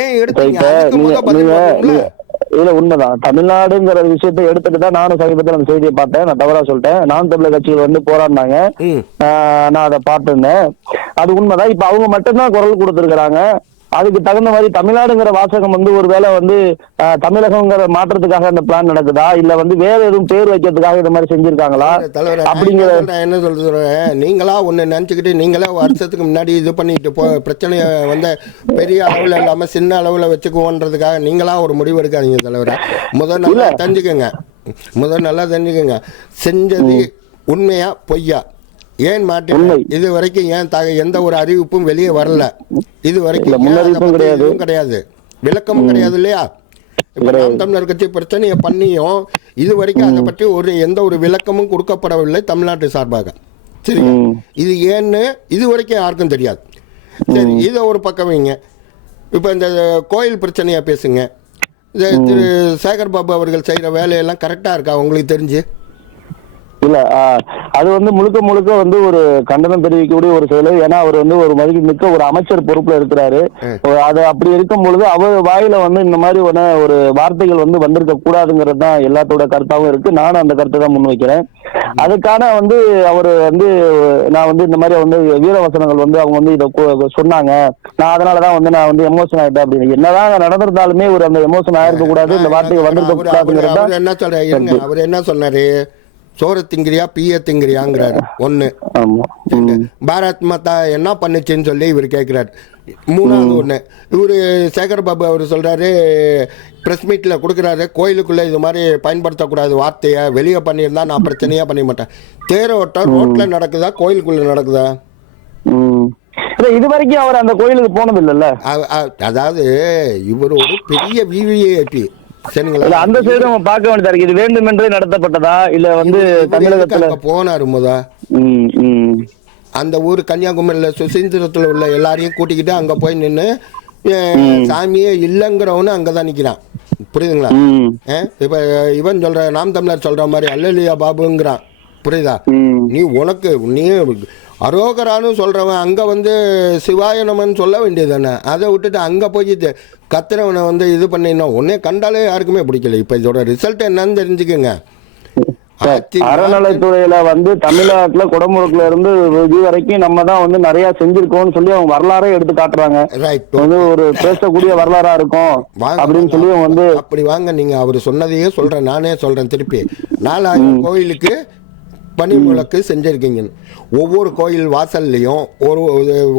ஏன் எடுத்தீங்க இல்ல உண்மைதான். தமிழ்நாடுங்கிற விஷயத்தை எடுத்துட்டு தான் நானும் சமீபத்தில் அந்த செய்தியை பார்த்தேன். நான் தவறா சொல்லிட்டேன். நான் தமிழர் கட்சிகள் வந்து போராடினாங்க. நான் அதை பார்த்திருந்தேன். அது உண்மைதான். இப்ப அவங்க மட்டும்தான் குரல் கொடுத்திருக்கிறாங்க. அதுக்கு தகுந்த மாதிரி தமிழ்நாடுங்கிற வாசகம் வந்து ஒருவேளை வந்து தமிழகங்கிற மாற்றத்துக்காக அந்த பிளான் நடக்குதா? இல்ல வந்து வேற எதுவும் பேர் வைக்கிறதுக்காக இந்த மாதிரி செஞ்சிருக்காங்களா? அப்படிங்கிற என்ன சொல்றேன் நீங்களா ஒண்ணு நினைச்சுக்கிட்டு நீங்களே வருஷத்துக்கு முன்னாடி இது பண்ணிட்டு போ பிரச்சனைய வந்து பெரிய அளவுல இல்லாம சின்ன அளவுல வச்சுக்குவோன்றதுக்காக நீங்களா ஒரு முடிவு எடுக்காதீங்க தலைவரை. முதல் நல்லா தெரிஞ்சுக்கங்க. முதல் நல்லா தெரிஞ்சுக்கங்க. செஞ்சது உண்மையா பொய்யா? ஏன் மாட்டேன். இது வரைக்கும் ஏன் த எந்த ஒரு அறிவிப்பும் வெளியே வரல. இது வரைக்கும் கிடையாது. கிடையாது. விளக்கமும் கிடையாது இல்லையா? இப்ப நாம் தமிழர் கட்சி பிரச்சனையை பண்ணியும் இது வரைக்கும் அதை பற்றி ஒரு எந்த ஒரு விளக்கமும் கொடுக்கப்படவில்லை தமிழ்நாட்டு சார்பாக. சரி. இது ஏன்னு இது வரைக்கும் யாருக்கும் தெரியாது. சரி இதை ஒரு பக்கம் வைங்க. இப்போ இந்த கோயில் பிரச்சனையா பேசுங்க. இந்த திரு சேகர் பாபு அவர்கள் செய்கிற வேலையெல்லாம் கரெக்டாக இருக்கா? உங்களுக்கு தெரிஞ்சு? இல்ல ஆஹ், அது வந்து முழுக்க முழுக்க வந்து ஒரு கண்டனம் தெரிவிக்கக்கூடிய ஒரு செயல். ஏன்னா அவர் வந்து ஒரு மதிப்பு மிக்க ஒரு அமைச்சர் பொறுப்புல இருக்கிறாரு. அது அப்படி இருக்கும் பொழுது அவர் வாயில வந்து இந்த மாதிரி ஒரு ஒரு வார்த்தைகள் வந்து வந்திருக்க கூடாதுங்கிறது தான் எல்லாத்தோட கருத்தாவும் இருக்கு. நானும் அந்த கருத்தை தான் முன்வைக்கிறேன். அதுக்கான வந்து அவர் வந்து நான் வந்து இந்த மாதிரி வந்து வீரவசனங்கள் வந்து அவங்க வந்து இதை சொன்னாங்க. நான் அதனாலதான் வந்து நான் வந்து எமோஷன் ஆயிட்டேன் அப்படின்னு. என்னதான் நடந்திருந்தாலுமே ஒரு அந்த எமோஷன் ஆயிருக்க கூடாது. இந்த வார்த்தைகள் வந்திருக்க கூடாதுங்கிறது என்ன சொல்ற இருங்க அவர் என்ன சொன்னாரு? சோறு திங்கிறியா பீய திங்கிறியாங்கிறாரு. ஒன்று. பாரத் மாதா என்ன பண்ணுச்சுன்னு சொல்லி இவர் கேட்குறாரு மூணாவது ஒன்று இவர் சேகர் பாபு அவர் சொல்கிறாரு ப்ரெஸ் மீட்டில் கொடுக்குறாரு கோயிலுக்குள்ளே இது மாதிரி பயன்படுத்தக்கூடாது வார்த்தையை வெளியே பண்ணியிருந்தா நான் பிரச்சனையாக பண்ண மாட்டேன். தேரோட்டம் ரோட்டில் நடக்குதா கோயிலுக்குள்ளே நடக்குதா? இது வரைக்கும் அவர் அந்த கோயிலுக்கு போனது இல்லல்ல அதாவது இவர் ஒரு பெரிய விவிஐபி சரிங்களா அந்த சைடு நம்ம பார்க்க வேண்டியதா இருக்கு. இது வேண்டுமென்றே நடத்தப்பட்டதா? இல்ல வந்து தமிழகத்துல? போனார் முத. அந்த ஊர் கன்னியாகுமரியில் சுசீந்திரத்தில் உள்ள எல்லாரையும் கூட்டிக்கிட்டு அங்கே போய் நின்று சாமியே இல்லைங்கிறவனு அங்கே தான் நிற்கிறான் புரியுதுங்களா. இப்போ இவன் சொல்கிற நாம் தமிழர் சொல்கிற மாதிரி அல்லலியா பாபுங்கிறான். புரியுதா. நீ உனக்கு நீ அரோகரான்னு சொல்கிறவன் அங்கே வந்து சிவாயனமன் சொல்ல வேண்டியது தானே அதை விட்டுட்டு அங்கே போய் கத்துறவனை வந்து இது பண்ணிடணும் உன்னே கண்டாலே யாருக்குமே பிடிக்கல. இப்போ இதோட ரிசல்ட் என்னன்னு தெரிஞ்சுக்கங்க. அறநிலைத்துறையில வந்து தமிழ்நாட்டுல குடமுழுக்குல இருந்து இது வரைக்கும் நம்ம தான் வந்து நிறைய செஞ்சிருக்கோம்னு சொல்லி அவங்க வரலாறே எடுத்து காட்டுறாங்க. வந்து ஒரு பேசக்கூடிய வரலாறா இருக்கும் அப்படின்னு சொல்லி வந்து அப்படி வாங்க நீங்க. அவர் சொன்னதையே சொல்றேன். நானே சொல்றேன். திருப்பி. நாலாயிரம் கோயிலுக்கு பனிமுழக்கு செஞ்சிருக்கீங்க ஒவ்வொரு கோயில் வாசல்லையும் ஒரு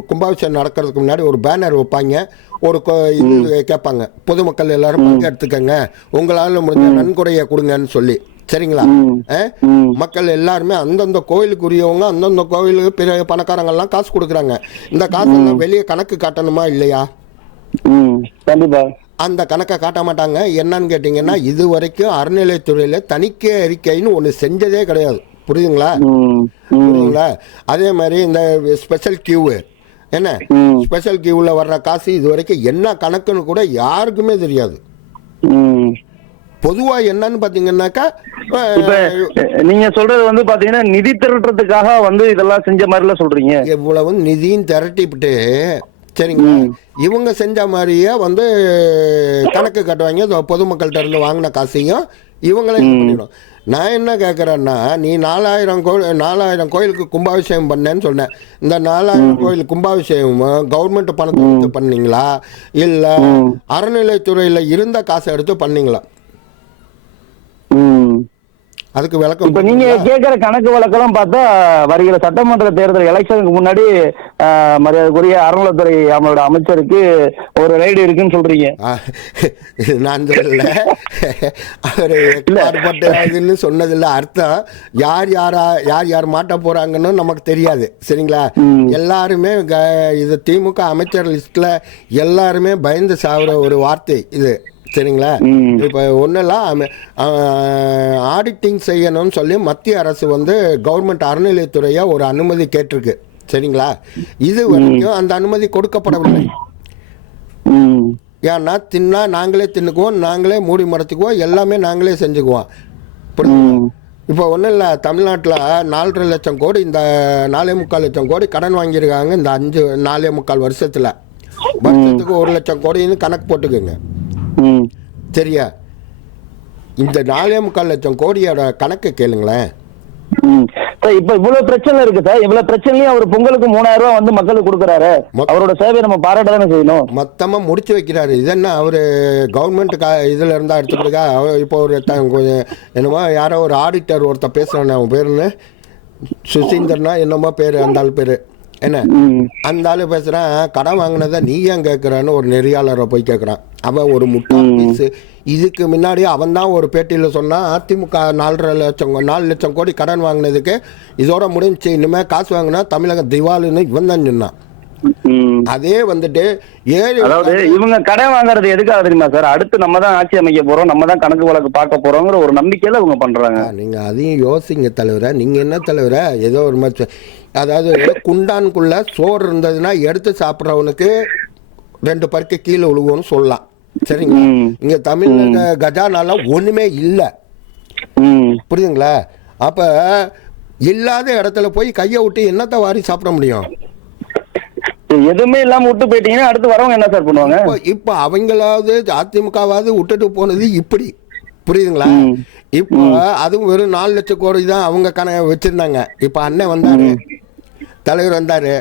கும்பாபிஷேகம் நடக்கிறதுக்கு முன்னாடி ஒரு பேனர் வைப்பாங்க. ஒரு இது கேட்பாங்க. பொதுமக்கள் எல்லாரும் பங்கெடுத்துக்கங்க. உங்களால முடிஞ்ச நன்கொடையை கொடுங்கன்னு சொல்லி. சரிங்களா. மக்கள் எல்லாருமே அந்தந்த கோயிலுக்குரியவங்க அந்தந்த கோயிலுக்கு பெரிய பணக்காரங்கெல்லாம் காசு கொடுக்குறாங்க. இந்த காசெல்லாம் வெளியே கணக்கு காட்டணுமா இல்லையா? கண்டிப்பா. அந்த கணக்கை காட்ட மாட்டாங்க. என்னன்னு கேட்டிங்கன்னா இது வரைக்கும் அறநிலைத்துறையில் தணிக்கை அறிக்கைன்னு ஒன்று செஞ்சதே கிடையாது. புரியுதுங்களா? புரியுதுங்களா? அதே மாதிரி இந்த ஸ்பெஷல் கியூவு என்ன. ஸ்பெஷல் கியூவில் வர்ற காசு இது வரைக்கும் என்ன கணக்குன்னு கூட யாருக்குமே தெரியாது. ம். பொதுவாக என்னன்னு அஹ், நீங்க சொல்றது வந்து பாத்தீங்கன்னா நிதி திரட்டுறதுக்காக வந்து இதெல்லாம் செஞ்ச மாதிரிலாம் சொல்றீங்க. எவ்வளவு நிதியும் திரட்டிவிட்டு சரிங்களா? இவங்க செஞ்ச மாதிரியே வந்து கணக்கு கட்டுவாங்க. பொதுமக்கள்கிட்ட இருந்து வாங்கின காசையும் இவங்களே பண்ணிடும் நான் என்ன கேட்குறேன்னா நீ நாலாயிரம் கோயில் நாலாயிரம் கோயிலுக்கு கும்பாபிஷேகம் பண்ணேன்னு சொன்னேன். இந்த நாலாயிரம் கோயில் கும்பாபிஷேகம் கவர்மெண்ட் பணத்தை எடுத்து பண்ணீங்களா? இல்லை அறநிலைத்துறையில் இருந்த காசை எடுத்து பண்ணீங்களா. அதுக்கு விளக்கம் இப்ப நீங்க கேக்குற கணக்கு வழக்கெல்லாம் பார்த்தா வருகிற சட்டமன்ற தேர்தல் எலெக்ஷனுக்கு முன்னாடி மரியாதைக்குரிய அறநிலைத்துறை அவங்களோட அமைச்சருக்கு ஒரு ரைடு இருக்குன்னு சொல்றீங்க. நான் சொல்லல அவர் பாடுபட்டதுன்னு சொன்னதில்ல அர்த்தம். யார் யாரா யார் யார் மாட்ட போறாங்கன்னு நமக்கு தெரியாது. சரிங்களா? எல்லாருமே இது திமுக அமைச்சர் லிஸ்ட்ல எல்லாருமே பயந்து சாகுற ஒரு வார்த்தை இது. சரிங்களா. இப்போ ஒன்றெல்லாம் ஆடிட்டிங் செய்யணும்னு சொல்லி மத்திய அரசு வந்து கவர்மெண்ட் அறநிலையத்துறையா ஒரு அனுமதி கேட்டிருக்கு. சரிங்களா? இது வரைக்கும் அந்த அனுமதி கொடுக்கப்படவில்லை. ஏன்னா தின்னா நாங்களே தின்னுக்குவோம் நாங்களே மூடி மறைச்சிக்குவோம் எல்லாமே நாங்களே செஞ்சுக்குவோம்? இப்போ ஒன்றும் இல்லை தமிழ்நாட்டில் நாலரை லட்சம் கோடி இந்த நாலே முக்கால் லட்சம் கோடி கடன் வாங்கியிருக்காங்க இந்த அஞ்சு நாலே முக்கால் வருஷத்தில். வருஷத்துக்கு ஒரு லட்சம் கோடின்னு கணக்கு போட்டுக்கோங்க. சரியா? இந்த நாலே முக்கால் லட்சம் கோடியோட கணக்கு கேளுங்களேன். சார் இப்ப இவ்வளவு பிரச்சனை இருக்கு சார். இவ்வளவு பிரச்சனையும் அவர் பொங்கலுக்கு மூணாயிரம் ரூபாய் வந்து மக்களுக்கு கொடுக்குறாரு. அவரோட சேவையை நம்ம பாராட்ட தானே செய்யணும்? மொத்தமாக முடிச்சு வைக்கிறாரு. இது என்ன அவர் கவர்மெண்ட் கா இதில் எடுத்துக்கிட்டா அவர் இப்போ ஒரு கொஞ்சம் என்னமோ யாரோ ஒரு ஆடிட்டர் ஒருத்தர் பேசுகிறானே அவன் பேருன்னு? சுசீந்தர்னா என்னமோ பேர் அந்த ஆள் பேர். என்ன? அந்த ஆளு பேசுகிறான் கடன் வாங்கினதை நீ ஏன் கேட்குறான்னு ஒரு நெறியாளரை போய் கேட்குறான் அவன் ஒரு முட்டா பீஸு இதுக்கு முன்னாடி அவன் தான் ஒரு பேட்டியில் சொன்னான் அதிமுக நாலரை லட்சம் நாலு லட்சம் கோடி கடன் வாங்கினதுக்கு இதோட முடிஞ்சு இனிமேல் காசு வாங்கினா தமிழகம் திவாலுன்னு இவன் தான் சொன்னான். அதே வந்துட்டு ஏழு அதாவது இவங்க கடன் வாங்குறது எதுக்காக தெரியுமா சார்? அடுத்து நம்ம தான் ஆட்சி அமைக்க போறோம் நம்ம தான் கணக்கு வழக்கு பார்க்க போறோங்கிற ஒரு நம்பிக்கையில இவங்க பண்றாங்க. நீங்க அதையும் யோசிங்க தலைவரை. நீங்க என்ன தலைவரை? ஏதோ ஒரு மாதிரி அதாவது குண்டானுக்குள்ள சோறு இருந்ததுன்னா எடுத்து சாப்பிட்றவனுக்கு ரெண்டு பருக்கு கீழே விழுகும்னு சொல்லலாம். சரிங்களா. இங்க தமிழ்நாடு கஜானால ஒண்ணுமே இல்லை. புரியுதுங்களா? அப்ப இல்லாத இடத்துல போய் கையை விட்டு என்னத்தை வாரி சாப்பிட முடியும்? எதுவுமே இல்லாம விட்டு போயிட்டீங்கன்னா அடுத்து வரவங்க என்ன சார் பண்ணுவாங்க? இப்போ அவங்களாவது அதிமுகவாவது விட்டுட்டு போனது இப்படி. புரியுதுங்களா. இப்போ அதுவும் வெறும் நாலு லட்சம் கோடி தான் அவங்க கண வச்சிருந்தாங்க. இப்போ அண்ணன் வந்தாரு. தலைவர் வந்தாரு.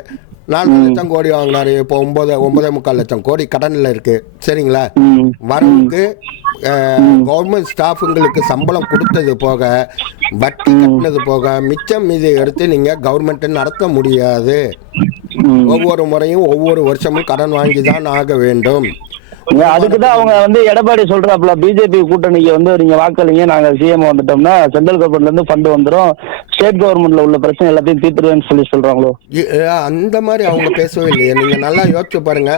நாலு லட்சம் கோடி வாங்கினாரு. இப்போ ஒன்பது ஒன்பதே முக்கால் லட்சம் கோடி கடனில் இருக்கு. சரிங்களா? வரவுக்கு கவர்மெண்ட் ஸ்டாஃபுங்களுக்கு சம்பளம் கொடுத்தது போக வட்டி கட்டினது போக மிச்சம் மீதி எடுத்து நீங்க கவர்மெண்ட்டை நடத்த முடியாது. ஒவ்வொரு முறையும் ஒவ்வொரு வருஷமும் கடன் வாங்கி தான் ஆக வேண்டும். அதுக்குதான் அவங்க வந்து எடப்பாடி சொல்றாப்ல பிஜேபி கூட்டணிக்கு வந்து நீங்க வாக்களிங்க நாங்க சிஎம் வந்துட்டோம்னா சென்ட்ரல் கவர்மெண்ட்ல இருந்து ஃபண்ட் வந்துரும். ஸ்டேட் கவர்மெண்ட்ல உள்ள பிரச்சனை எல்லாத்தையும் தீர்த்துருவேன்னு சொல்லி சொல்றாங்களோ? அந்த மாதிரி அவங்க பேசவே இல்லையே. நீங்க நல்லா யோசிச்சு பாருங்க.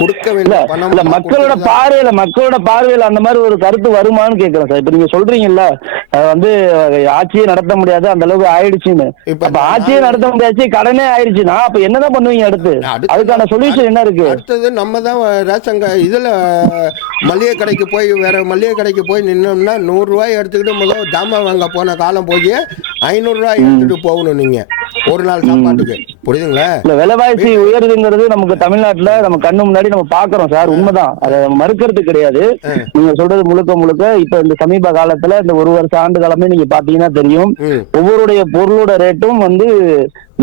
கொடுக்க இல்ல வேண்டிய பணம் மக்களோட பார்வையில மக்களோட பார்வையில அந்த மாதிரி ஒரு கருத்து வருமான்னு கேக்குறேன் சார். இப்ப நீங்க சொல்றீங்கல்ல வந்து ஆட்சியே நடத்த முடியாது அந்த அளவுக்கு ஆயிடுச்சுன்னு. இப்ப ஆட்சியே நடத்த முடியாச்சு கடனே ஆயிடுச்சுன்னா அப்ப என்னதான் பண்ணுவீங்க அடுத்து? அதுக்கான சொல்யூஷன் என்ன இருக்கு? அடுத்தது நம்ம தான் ரேஷன் இதுல மளிகை கடைக்கு போய் வேற மளிகை கடைக்கு போய் நின்னோம்னா நூறு ரூபாய் எடுத்துக்கிட்டு முதல்ல ஜாமான் வாங்க போன காலம் போய் ஐநூறு ரூபாய் எடுத்துட்டு போகணும் நீங்க. ஒரு நாள் சாப்பாட்டுக்கு. புரியுதுங்களா? இல்ல விலைவாசி உயருதுங்கிறது நமக்கு தமிழ்நாட்டுல நம்ம கண்ணு முன்னாடி நம்ம பாக்குறோம் சார் உண்மைதான். அதை மறுக்கிறது கிடையாது. நீங்க சொல்றது முழுக்க முழுக்க இப்ப இந்த சமீப காலத்துல இந்த ஒரு வருஷ ஆண்டு காலமே நீங்க பாத்தீங்கன்னா தெரியும். ஒவ்வொருடைய பொருளோட ரேட்டும் வந்து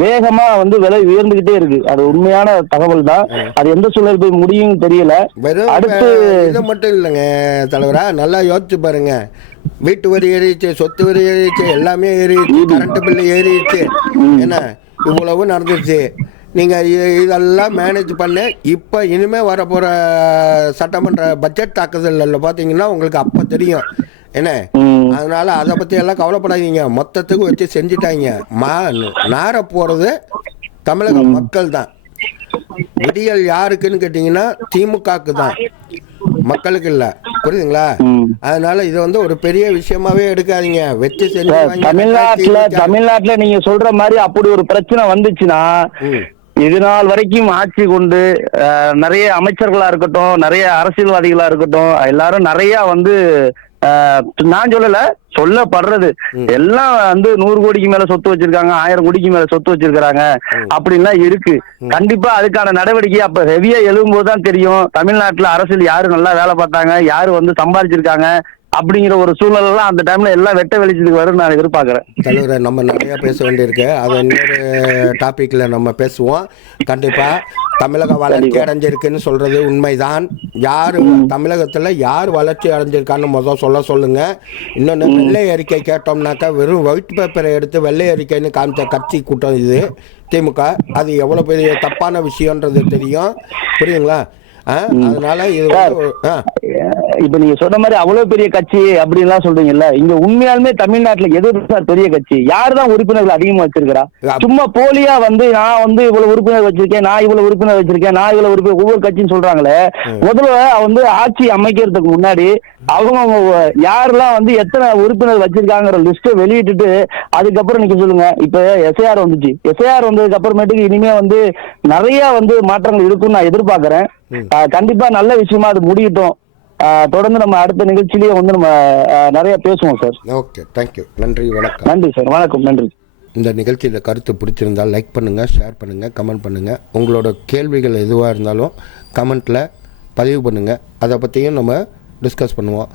வேகமா வந்து விலை உயர்ந்துகிட்டே இருக்கு. அது உண்மையான தகவல் தான். அது எந்த சூழல் போய் முடியும் தெரியல. அடுத்து இது மட்டும் இல்லைங்க தலைவரா. நல்லா யோசிச்சு பாருங்க. வீட்டு வரி ஏறிடுச்சு சொத்து வரி ஏறிடுச்சு எல்லாமே ஏறிடுச்சு கரண்ட் பில்லு ஏறிடுச்சு. என்ன? இவ்வளவு நடந்துருச்சு. நீங்க இ- இதெல்லாம் மேனேஜ் பண்ண. இப்போ இனிமே வரப்போற சட்டமன்ற பட்ஜெட் தாக்குதல்ல பார்த்தீங்கன்னா உங்களுக்கு அப்போ தெரியும். என்ன? அதனால அதை பத்தி எல்லாம் கவலைப்படாதீங்க. மொத்தத்துக்கு வச்சு செஞ்சுட்டாங்க. மா நார போறது தமிழக மக்கள் தான். விடியல் யாருக்குன்னு கேட்டீங்கன்னா திமுகக்கு தான். மக்களுக்கு இல்ல. புரியுதுங்களா. அதனால இது வந்து ஒரு பெரிய விஷயமாவே எடுக்காதீங்க வச்சு செஞ்சு தமிழ்நாட்டுல தமிழ்நாட்டுல நீங்க சொல்ற மாதிரி அப்படி ஒரு பிரச்சனை வந்துச்சுன்னா. இது நாள் வரைக்கும் ஆட்சி கொண்டு நிறைய அமைச்சர்களா இருக்கட்டும் நிறைய அரசியல்வாதிகளா இருக்கட்டும் எல்லாரும் நிறைய வந்து நான் சொல்லல சொல்லப்படுறது. எல்லாம் வந்து நூறு கோடிக்கு மேல சொத்து வச்சிருக்காங்க ஆயிரம் கோடிக்கு மேல சொத்து வச்சிருக்காங்க அப்படின்லாம் இருக்கு. கண்டிப்பா அதுக்கான நடவடிக்கை அப்ப ஹெவியா எழுதும்போது தான் தெரியும். தமிழ்நாட்டுல அரசியல் யாரு நல்லா வேலை பார்த்தாங்க யாரு வந்து சம்பாதிச்சிருக்காங்க அப்படிங்கிற ஒரு சூழ்நிலை அந்த டைம்ல எல்லாம் வெட்ட வெளிச்சத்துக்கு வரும் நான் எதிர்பார்க்கறேன். தலைவரை நம்ம நிறைய பேச வேண்டியிருக்கு. அதை இன்னொரு டாபிக்ல நம்ம பேசுவோம். கண்டிப்பா தமிழக வளர்ச்சி அடைஞ்சிருக்குன்னு சொல்றது உண்மைதான். யார் தமிழகத்துல யார் வளர்ச்சி அடைஞ்சிருக்கான்னு முதல் சொல்ல சொல்லுங்க. இன்னொன்று வெள்ளை அறிக்கை கேட்டோம்னாக்கா வெறும் ஒயிட் பேப்பரை எடுத்து வெள்ளை அறிக்கைன்னு காமிச்ச கட்சி கூட்டம் இது திமுக. அது எவ்வளோ பெரிய தப்பான விஷயன்றது தெரியும். புரியுங்களா ஆ அதனால இது ஆ. இப்ப நீங்க சொன்ன மாதிரி அவ்வளவு பெரிய கட்சி அப்படின்லாம் சொல்றீங்கல்ல இங்க உண்மையாலுமே தமிழ்நாட்டுல எது சார் பெரிய கட்சி? யார் தான் உறுப்பினர்கள் அதிகமா வச்சிருக்கிறா? சும்மா போலியா வந்து நான் வந்து இவ்வளவு உறுப்பினர் வச்சிருக்கேன் நான் இவ்வளவு உறுப்பினர் வச்சிருக்கேன் நான் இவ்வளவு உறுப்பினர் ஒவ்வொரு கட்சின்னு சொல்றாங்களே முதல்ல வந்து ஆட்சி அமைக்கிறதுக்கு முன்னாடி அவங்க யாரெல்லாம் வந்து எத்தனை உறுப்பினர் வச்சிருக்காங்கிற லிஸ்ட்டை வெளியிட்டுட்டு அதுக்கப்புறம் நீங்க சொல்லுங்க. இப்ப எஸ்ஐஆர் வந்துச்சு. எஸ்ஐஆர் வந்ததுக்கு அப்புறமேட்டுக்கு இனிமே வந்து நிறைய வந்து மாற்றங்கள் இருக்கும்னு நான் எதிர்பார்க்கறேன். கண்டிப்பா நல்ல விஷயமா அது முடியட்டும். தொடர்ந்து நம்ம அடுத்த நிகழ்ச்சியிலேயே வந்து நம்ம நிறைய பேசுவோம் சார். ஓகே தேங்க்யூ நன்றி வணக்கம். நன்றி சார். வணக்கம் நன்றி. இந்த நிகழ்ச்சியில் கருத்து பிடிச்சிருந்தால் லைக் பண்ணுங்கள் ஷேர் பண்ணுங்கள் கமெண்ட் பண்ணுங்கள் உங்களோட கேள்விகள் எதுவாக இருந்தாலும் கமெண்ட்டில் பதிவு பண்ணுங்கள் அதை பற்றியும் நம்ம டிஸ்கஸ் பண்ணுவோம்.